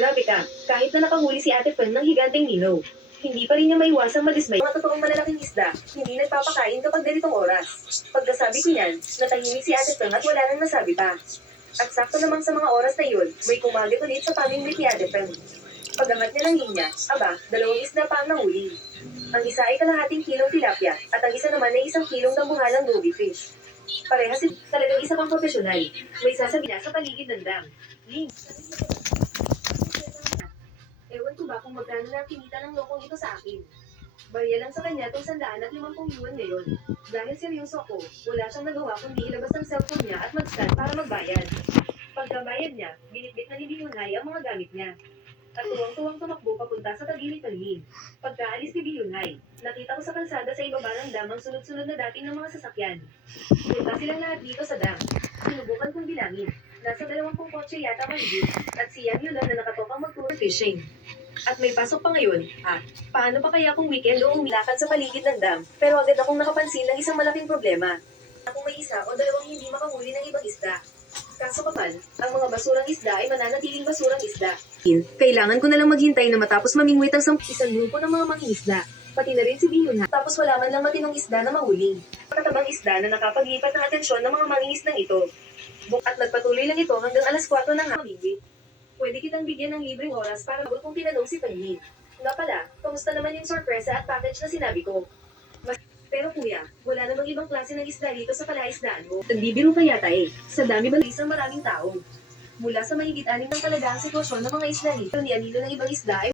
Grabe ka, kahit na nakahuli si Ate Fen ng higanteng nino, hindi pa rin niya maiwasang madismay. Mga totoong malalaking isda, hindi nagpapakain kapag ganitong oras. Pagkasabi ko niyan, natahimik si Ate Fen at wala nang nasabi pa. At sakto namang sa mga oras na yun, may kumagit ulit sa pamimik ni Ate Fen. Pag-angat niya ng linya, aba, 2 isda pa ang nahuli. Ang isa ay kalahating kilong tilapia, at ang isa naman ay 1 kilong dambuhalang goby fish. Parehas talagang isa pang profesional. May sasabi na sa paligid ng dam. Link. Ewan ko ba kung magkano na kinita ng lokong ito sa akin. Barya lang sa kanya itong 150 yuan ngayon. Dahil seryoso ako, wala siyang nagawa kundi ilabas ang cellphone niya at mag-scan para magbayad. Pagkabayad niya, binitbit na ni Biyunhay ang mga gamit niya. At tuwang-tuwang tumakbo papunta sa tagilid ng lane. Pagkaalis ni Biyunhay, nakita ko sa kalsada sa ibaba ng dam ang sunod-sunod na dating ng mga sasakyan. Punta silang lahat dito sa dam. Sinubukan kong bilangin. Nasa 20 kotse yata mahigit, at si Yan yun lang na nakatokang mag-tour fishing. At may pasok pa ngayon, paano pa kaya kung weekend o umilakad sa paligid ng dam, pero agad akong nakapansin ng isang malaking problema. Kung may isa o 2 hindi makahuli ng ibang isda. Kaso kapal, ang mga basurang isda ay mananatiling basurang isda. Kailangan ko na lang maghintay na matapos mamingwit ang isang grupo ng mga mangingisda. Pati na rin si Biyun tapos wala man lang matinong isda na mahuli. Matatabang isda na nakapaglipat ng atensyon ng mga mangingisdang ito. At nagpatuloy lang ito hanggang alas 4 ng hapon. Pwede kitang bigyan ng libreng oras para magul kung tinanong si Fanny. Nga pala, kamusta naman yung sorpresa at package na sinabi ko? Pero kuya, wala namang ibang klase ng isda dito sa palaisdaan mo. Nagbibiro ka yata eh. Sa dami balis ng maraming tao. Mula sa mahigit 6 ng kalagaang sitwasyon ng mga isda nito, ni anino ng ibang isda ay